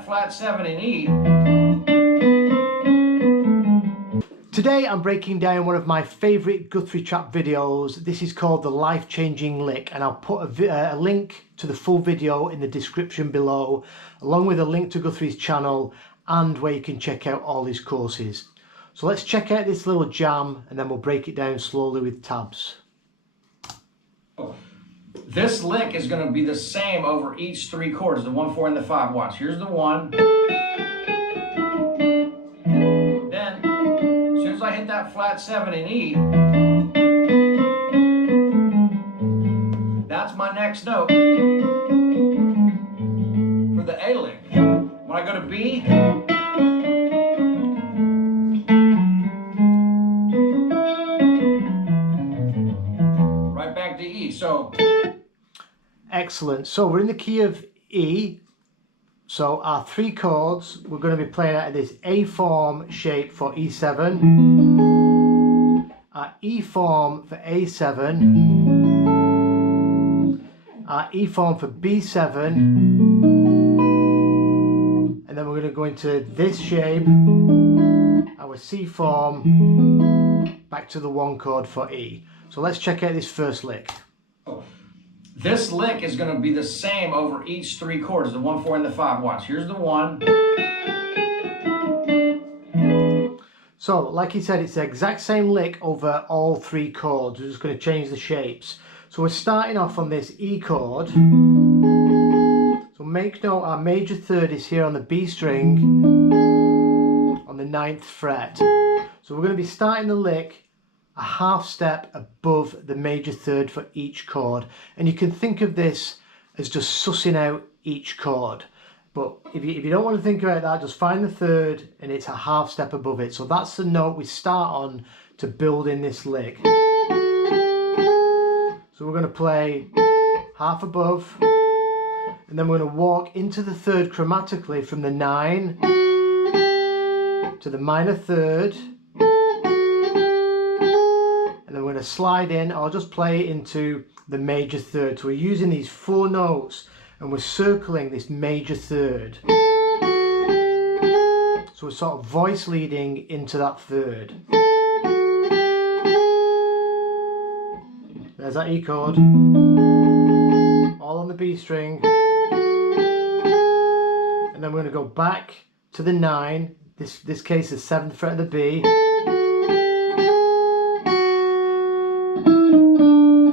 that flat 7 in E. Today I'm breaking down one of my favourite Guthrie Trapp videos. This is called The Life Changing Lick, and I'll put a link to the full video in the description below, along with a link to Guthrie's channel and where you can check out all his courses. So let's check out this little jam and then we'll break it down slowly with tabs. This lick is going to be the same over each 3 chords, the 1, 4, and the 5. Watch, here's the 1. Then, as soon as I hit that flat 7 in E, that's my next note for the A lick. When I go to B, right back to E. So excellent. So we're in the key of E. So our 3 chords, we're going to be playing out of this A form shape for E7, our E form for A7, our E form for B7, and then we're going to go into this shape, our C form, back to the 1 chord for E. So let's check out this first lick. this lick is going to be the same over each 3 chords, the 1, 4, and the 5. Watch, here's the 1. So, like he said, it's the exact same lick over all 3 chords. We're just going to change the shapes. So we're starting off on this E chord. So make note our major third is here on the B string on the 9th fret. So we're going to be starting the lick a half step above the major third for each chord, and you can think of this as just sussing out each chord. But if you don't want to think about that, just find the third and it's a half step above it. So that's the note we start on to build in this lick. So we're going to play half above, and then we're going to walk into the third chromatically from the 9 to the minor third, and then we're going to slide in or just play into the major third. So we're using these 4 notes and we're circling this major third. So we're sort of voice leading into that third. There's that E chord, all on the B string, and then we're going to go back to the 9, this case the 7th fret of the B, and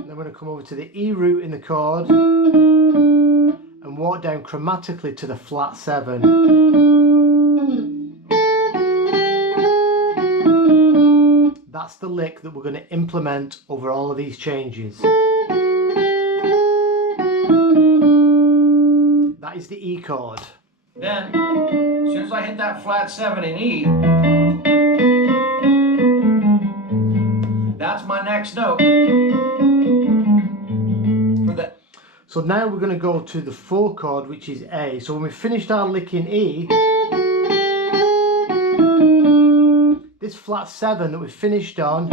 then we're going to come over to the E root in the chord and walk down chromatically to the flat 7. That's the lick that we're going to implement over all of these changes. That is the E chord. Then, as soon as I hit that flat 7 in E, that's my next note for the. So now we're going to go to the 4 chord, which is A. So when we finished our lick in E, this flat 7 that we finished on,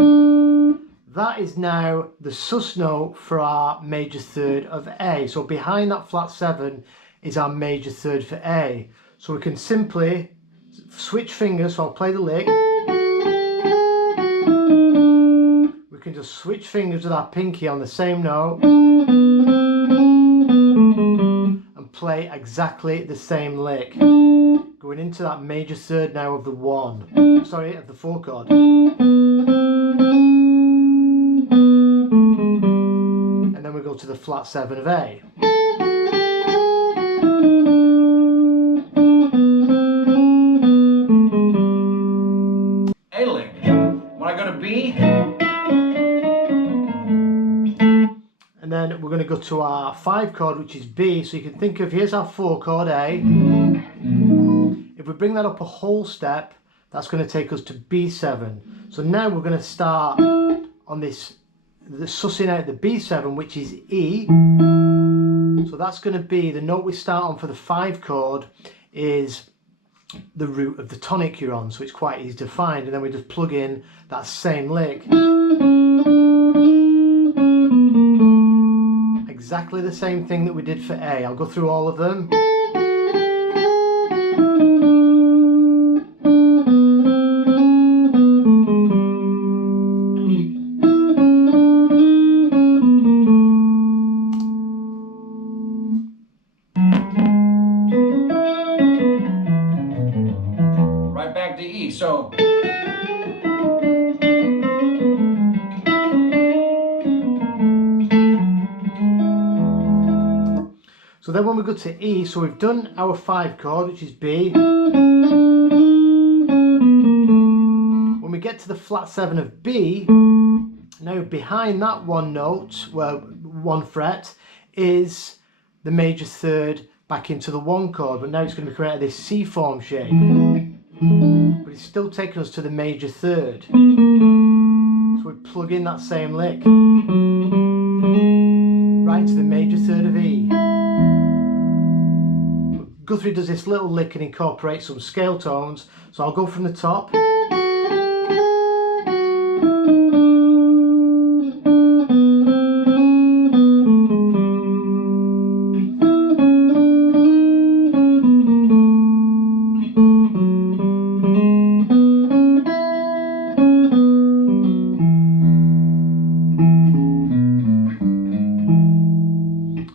that is now the sus note for our major third of A. So behind that flat 7 is our major third for A. So we can simply switch fingers, so I'll play the lick. We can just switch fingers with our pinky on the same note and play exactly the same lick. Going into that major third now of the 1, sorry, of the 4 chord. And then we go to the flat 7 of A. A lick. When I go to B, and then we're going to go to our 5 chord, which is B. So you can think of, here's our 4 chord A. If we bring that up a whole step, that's going to take us to B7. So now we're going to start on this, sussing out the B7, which is E. So that's going to be the note we start on for the 5 chord is the root of the tonic you're on, so it's quite easy to find, and then we just plug in that same lick. Exactly the same thing that we did for A. I'll go through all of them. So so then when we go to E, so we've done our 5 chord, which is B. When we get to the flat 7 of B, now behind that one note, well, 1 fret, is the major third back into the 1 chord, but now it's going to be creating this C form shape. But it's still taking us to the major third. So we plug in that same lick right into the major third of E. Guthrie does this little lick and incorporates some scale tones, so I'll go from the top.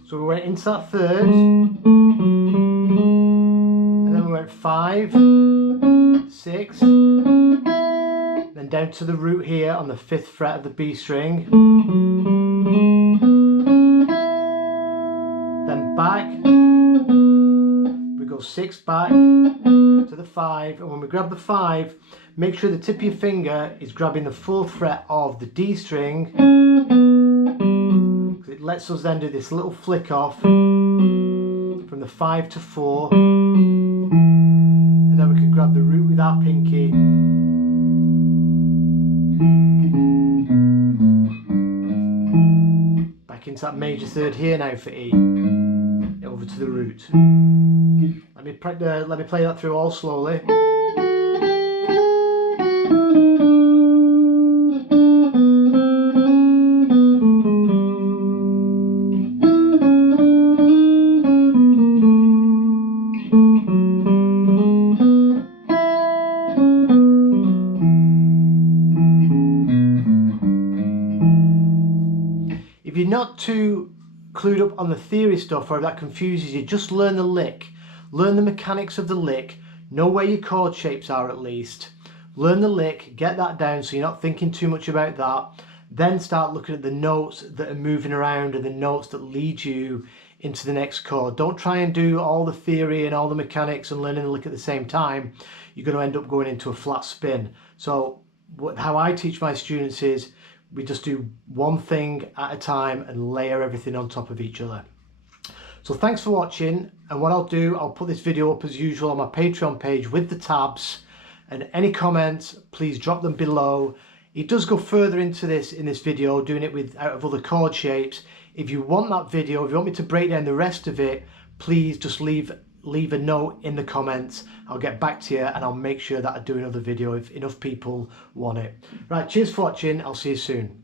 So we went into that third, and then we went 5, 6, then down to the root here on the 5th fret of the B string, then back, we go 6 back to the 5, and when we grab the 5, make sure the tip of your finger is grabbing the 4th fret of the D string. It lets us then do this little flick off from the 5 to 4, and then we can grab the root with our pinky back into that major third here now for E, over to the root. Let me play that through all slowly. If you're not too clued up on the theory stuff, or if that confuses you, just learn the lick. Learn the mechanics of the lick. Know where your chord shapes are at least. Learn the lick, get that down so you're not thinking too much about that. Then start looking at the notes that are moving around and the notes that lead you into the next chord. Don't try and do all the theory and all the mechanics and learning the lick at the same time. You're going to end up going into a flat spin. So how I teach my students is we just do one thing at a time and layer everything on top of each other. So thanks for watching, and what I'll do, I'll put this video up as usual on my Patreon page with the tabs, and any comments, please drop them below. It does go further into this in this video, doing it with out of other chord shapes. If you want that video, if you want me to break down the rest of it, please just leave a note in the comments. I'll get back to you and I'll make sure that I do another video if enough people want it. Right, cheers for watching. I'll see you soon.